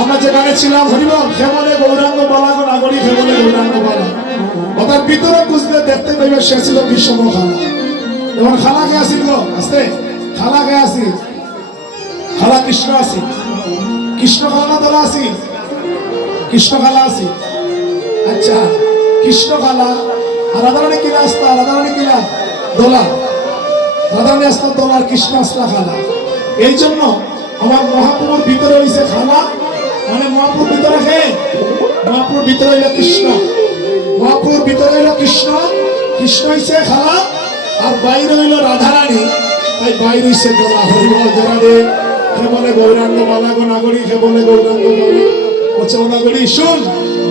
আমরা যেখানে ছিলাম হরিবল কেবলে গৌরাঙ্গ বালাগো নাগরী কেবলে গৌরাঙ্গ বালা অর্থাৎ ভিতরে বুঝলে দেখতে পাইবে সে ছিল বিষম খালা। এবং খালা কে আসিল গো আস্তে খালা কে আসি খালা কৃষ্ণ আসি কৃষ্ণ খালা দলা আসি কৃষ্ণ খালা আসি। আচ্ছা কৃষ্ণ খালা আর রাধারানী কিলা আসতা রাধারানী কিলা দোলা রাধারানী আসতা দোলা আর কৃষ্ণ আসলা খালা। এই জন্য আমার মহাপ্রভুর ভিতরে হইছে খালা মানে মহাপ্রভুর ভিতরে কে মহাপ্রভুর ভিতরে হইল কৃষ্ণ মহাপ্রভুর ভিতরে হইল কৃষ্ণ কৃষ্ণ হইছে খালা আর বাইরে হইল রাধারানী তাই বাইরে হইছে দোলা। হরিবল জোরারে কে বলে গৌরাঙ্গ বালাগো নাগরী কে বলে গৌরাঙ্গ বালা আচ্ছা ও নাগরী শুন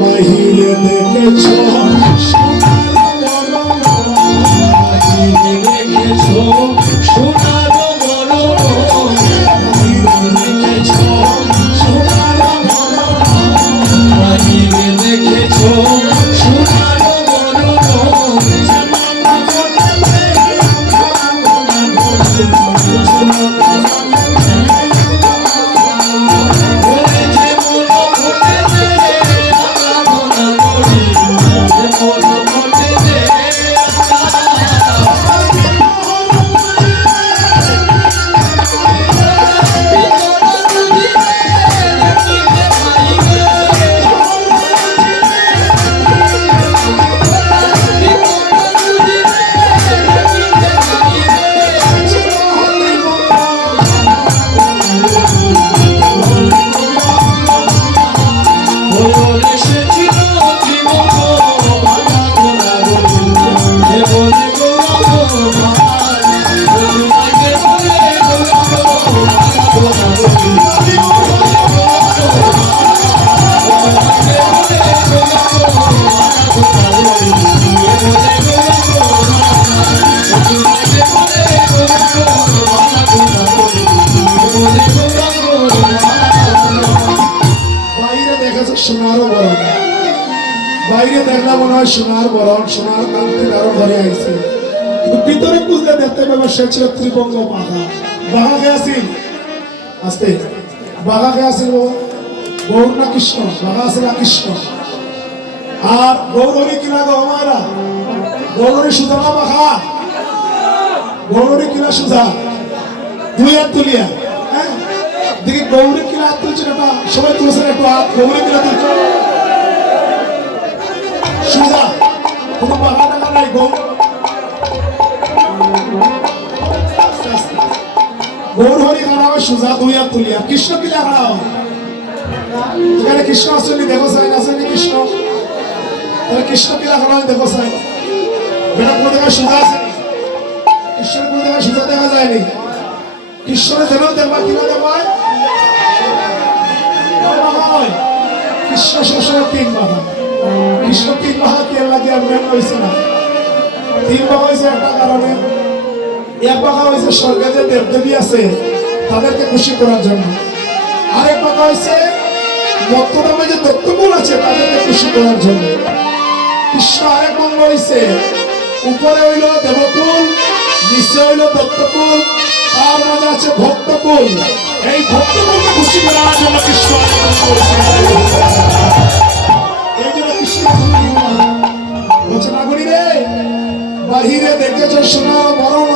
বাহিরে দেখেছো সোনার সোনারও বরণ বাইরে দেখলাম মনে হয় সোনার বরণ সোনার কান্তি আরো ঘরে আইছে কিন্তু ভিতরে বুঝলে দেখতে পাবো সে ছিল ত্রিভঙ্গ বাঘা বাঘা কে আসিল আস্তে বাঘা কে আসিল গৌর না কৃষ্ণ বাঘা আসিল কৃষ্ণ আর গৌরী কিনা গো আমারা গৌরী সুধা না বাঘা গৌরী কিনা সুধা দুই হাত তুলিয়া হ্যাঁ দেখি গৌরী কিনা হাত তুলছে না সবাই তুলছেন একটু হাত গৌরী কিনা তুলছে সুধা কোনো বাঘা টাকা নাই গৌর গৌর হরি খানা হয় সুধা দুই হাত তুলিয়া কৃষ্ণ কিনা খানা হয় এখানে কৃষ্ণ আসেনি দেখো সাই আসেনি কৃষ্ণ তাহলে কৃষ্ণ কিনা খানা হয় দেখো সাই বেটা কোনো জায়গায় সুধা আসেনি কৃষ্ণের কোনো জায়গায় সুধা দেখা যায়নি কৃষ্ণের ধরেও দেখবা কিনা দেখবা কৃষ্ণ সবসময় তিন বাঘা কৃষ্ণ তিন বাঘা তেল লাগিয়ে মেন হয়েছে না তিন বাঘা হয়েছে একটা কারণে এক বাঘা হয়েছে স্বর্গে যে দেবদেবী আছে তাদেরকে খুশি করার জন্য আরেক বাঘা হয়েছে মত্তনামে যে দত্তকুল আছে তাদেরকে খুশি করার জন্য কৃষ্ণ আরেক অঙ্গ হয়েছে উপরে হইল দেবকুল নিচে হইল দত্তকুল তার মাঝে আছে ভক্তকুল এই ভক্তকুলকে খুশি করার জন্য কৃষ্ণ এই জন্য কৃষ্ণ বলছে নাগরী রে বাহিরে দেখেছ সোনা বরণ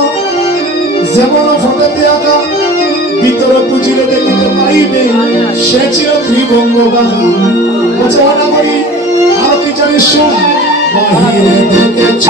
যেমন ফটেতে আঁকা ভিতরে বুঝিলে দেখিতে পাইবে সে ছিল ত্রিভঙ্গ বাঘা বলছে নাগরী আরো কি জানিস শোন বাহিরে দেখেছ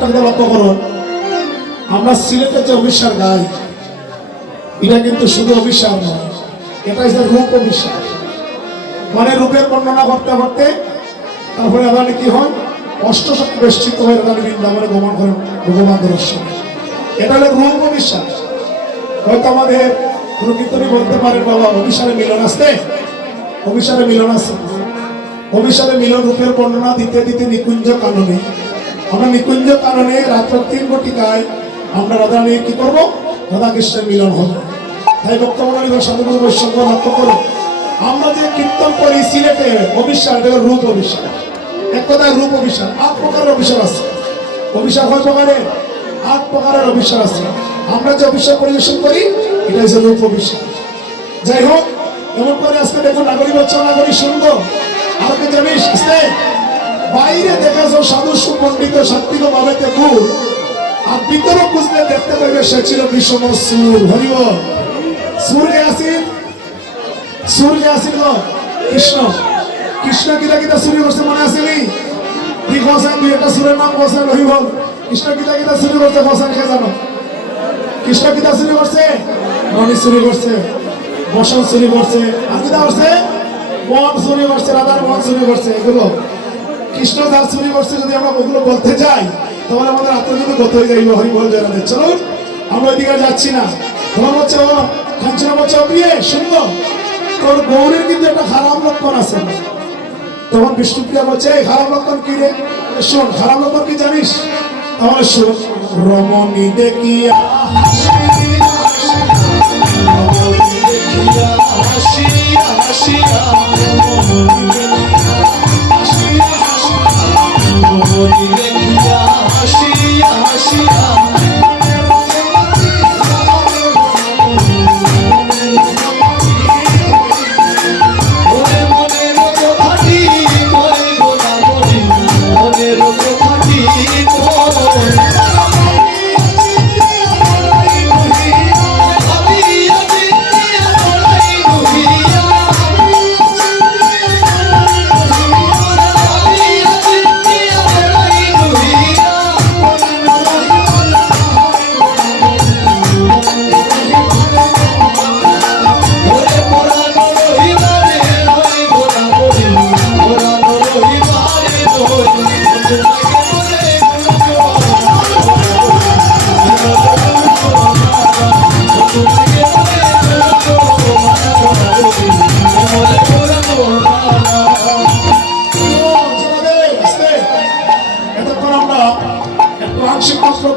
একটা কথা লক্ষ্য করুন, আমরা সিলেটের যে অভিশ্বাস গাই, এটা কিন্তু শুধু অভিশ্বাস নয়, এটা হচ্ছে রূপ অভিশ্বাস। মানে রূপের বর্ণনা করতে করতে তারপরে এখানে কি হয়, অষ্টশক্তি বেষ্টিত হয়ে এখানে বৃন্দাবনে গমন করেন ভগবান দর্শন। এটা হলো রূপ অভিশ্বাস। হয়তো আমাদের কোনো কীর্তনী বলতে পারেন, বাবা অভিসারে মিলন আসতে, অভিসারে মিলন আছে। অভিসারে মিলন রূপের বর্ণনা দিতে দিতে নিকুঞ্জ কাননে, আমরা নিকুঞ্জ কাননে রাত্র 3 ঘটিকায় আমরা রাধারানী কি করবো, রাধা কৃষ্ণের মিলন হবে। তাই বক্তব্য সাধুগুরু বৈষ্ণব লক্ষ্য করো, আমরা যে কীর্তন করি সিলেটে অভিশ্বাস, এটা রূপ অভিশ্বাস। এক কথায় রূপ অভিশ্বাস। 8 প্রকারের অভিশ্বাস আছে। অভিশ্বাস কয় প্রকারের? 8 প্রকারের অভিশ্বাস আছে। আমরা যে অভিশ্বাস পরিবেশন করি এটা হচ্ছে রূপ অভিশ্বাস। যাই হোক, এমন করে আজকে দেখুন নাগরিক বাচ্চা নাগরিক শুনবো। আর কে জানিস, বাইরে দেখা যাও সাধু সুপণ্ডিত সাত্বিক ভাবে গুণ, আর ভিতরে বুঝলে দেখতে পাইবে সে ছিল বিষম সুর। হরিব সুরে আসিল, সুরে আসিল কৃষ্ণ। কৃষ্ণ কিতা কিতা চুরি করছে মনে আসেনি? কি খসান, দুই একটা সুরের নাম খসান। হরিব কৃষ্ণ কিতা কিতা চুরি করছে খসান কে জানো? কৃষ্ণ কিতা চুরি করছে? মণি চুরি করছে, বসন চুরি করছে, আর কিতা করছে? মন চুরি করছে, রাধার মন চুরি করছে। এগুলো কৃষ্ণ যার চুরি করছে যদি আমরা ওগুলো বলতে যাই তাহলে আমাদের আত্মযুদ্ধ গত হয়ে যাইব। হরিবল জয়রাধে। চলুন আমরা ওইদিকে যাচ্ছি না। তোমার হচ্ছে ও খাঞ্চনা বলছে প্রিয়ে শুনবো, তোর গৌরীর কিন্তু একটা খারাপ লক্ষণ আছে। তখন বিষ্ণুপ্রিয়া বলছে এই খারাপ লক্ষণ কি রে? শোন, খারাপ লক্ষণ কি জানিস? তাহলে শোন, রমণী দেখিয়া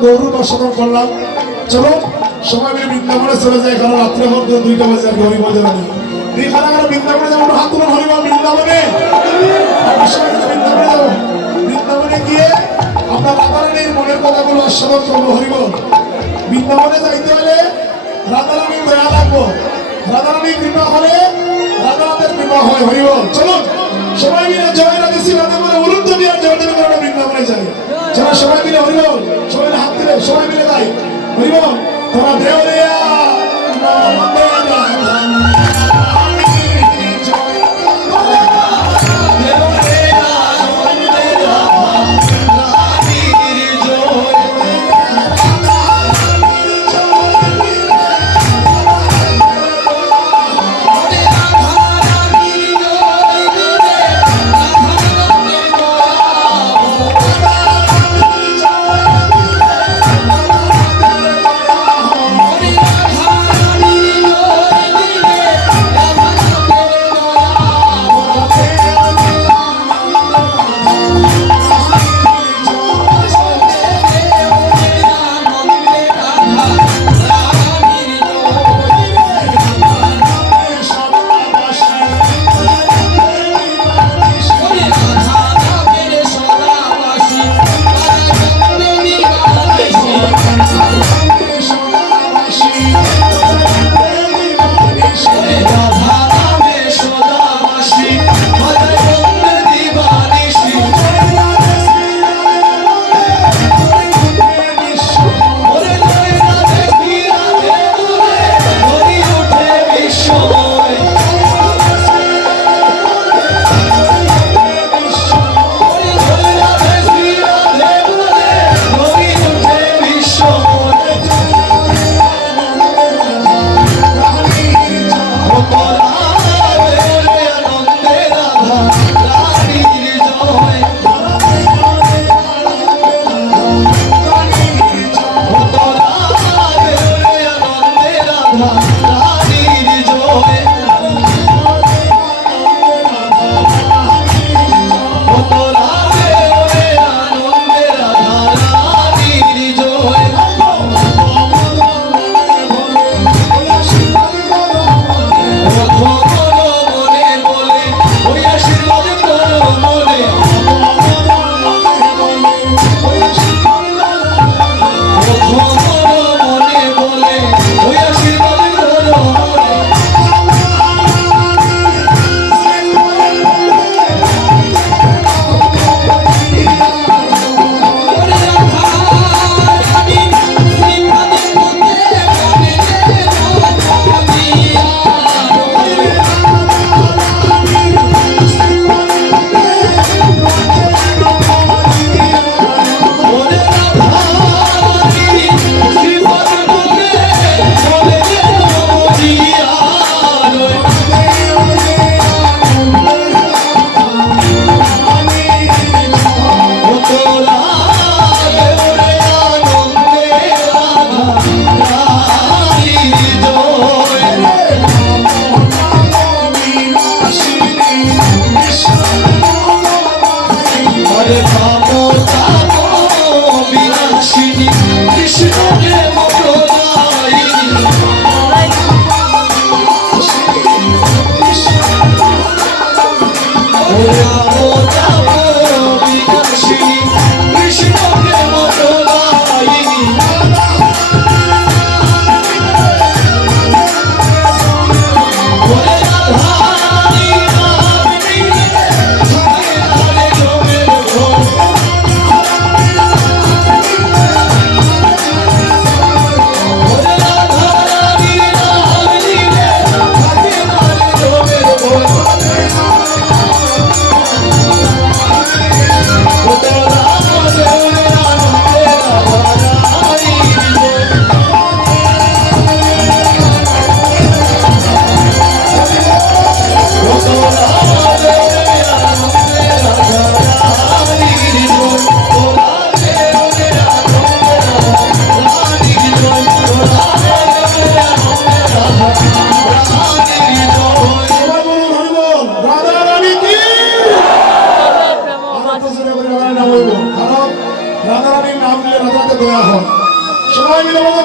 গৌরব দর্শন করলাম। চলো সবাই মিলে বৃন্দাবনে চলে যায়, কারণ রাত্রে হোক 2টা বাজে আর হরিবল জয়রাধে। এখানে বৃন্দাবনে যাবো, হাত তুলুন হরিবল। বৃন্দাবনে আমরা সবাই বৃন্দাবনে যাবো। বৃন্দাবনে গিয়ে আমরা রাধারানীর মনের কথাগুলো আস্বাদন করবো। হরিবল। বৃন্দাবনে যাইতে হলে রাধারানীর দয়া লাগবো, রাধারানীর কৃপা হলে রাধারানীর কৃপা হয়। হরিবল। চলুন সবাই মিলে জয় রাধে শ্রী রাধে বলে উলুদ্ধ দিয়ে জয় দেবে, আমরা বৃন্দাবনে যাই। চলো সবাই মিলে হরিবল, সবাই হাত দিলে সবাই মিলে যাই। হরিবল। তোরা দেও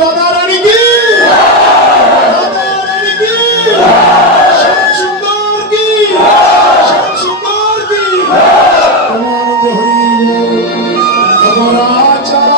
রাধা রানী কি, রাধা রানী কি, শ্যাম সুন্দর কি, শ্যাম সুন্দর কি, প্রেমানন্দ হরি অপরাচার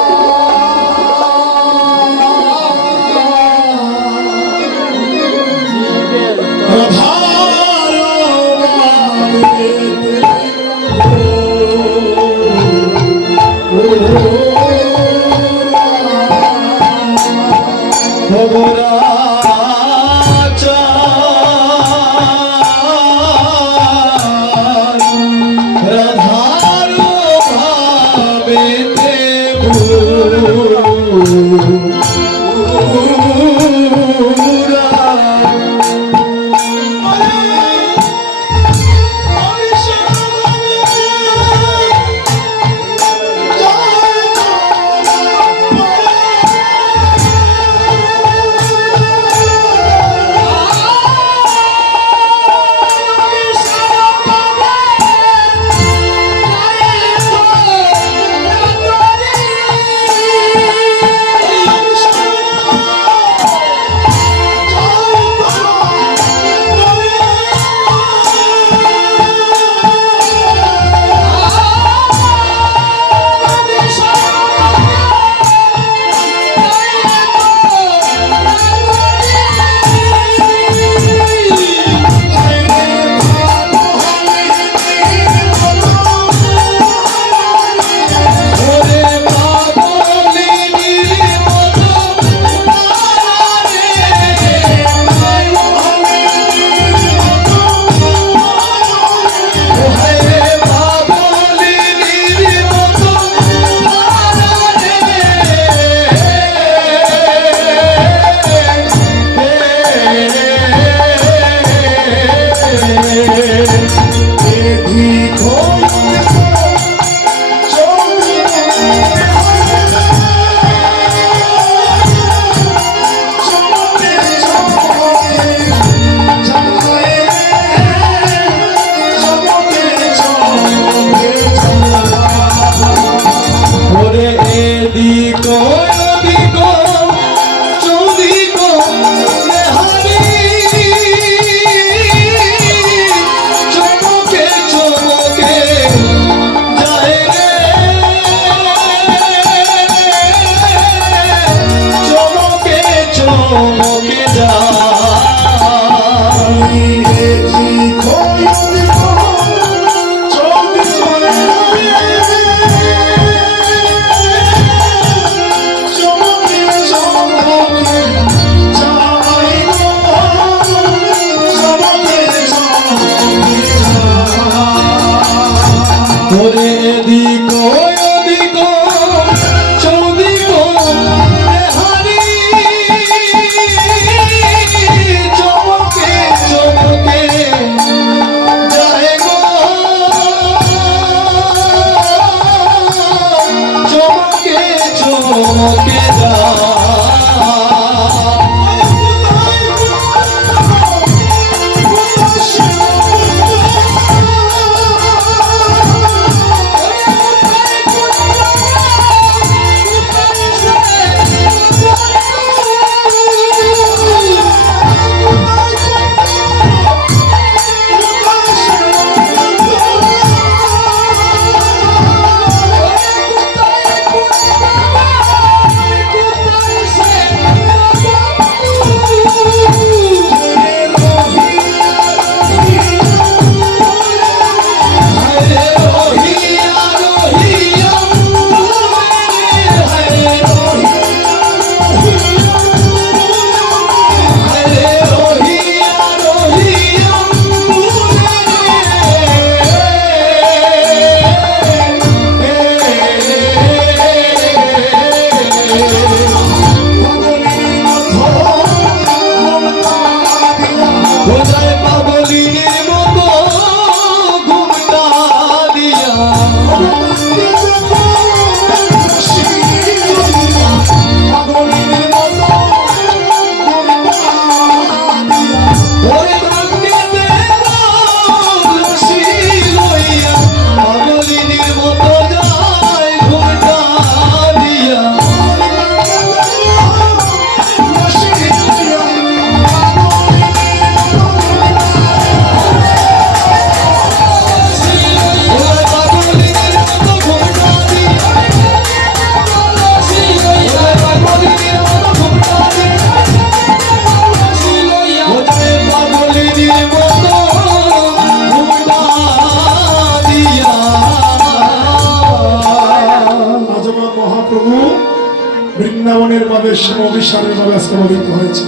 ভাবে শ্যাম অবিশ্বাসের ভাবে আজকে ভাবিত হয়েছে।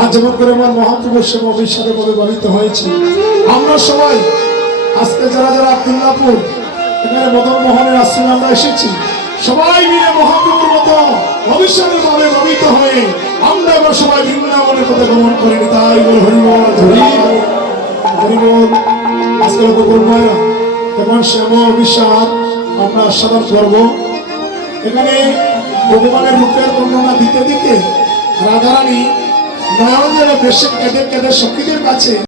আজ যেমন করে আমার মহাপ্রভু শ্যাম অবিশ্বাসের ভাবে ভাবিত হয়েছে, আমরা সবাই আজকে যারা যারা আব্দুল্লাহপুর এখানে মদন মোহনের আশ্রমে আমরা এসেছি, সবাই মিলে মহাপ্রভুর মতো ভবিষ্যতের ভাবে ভাবিত হয়ে আমরা এবার সবাই বৃন্দাবনের পথে গমন করিনি। তাই বল হরিবল হরিবল। আজকের করবো এবং শ্যাম অবিশ্বাস আমরা আস্বাদন করবো। এখানে ভগবানের রূপের বর্ণনা দিতে দিতে রাধারানী নয়ন যেন দেশে কেঁদে কেঁদে সখীদের কাছে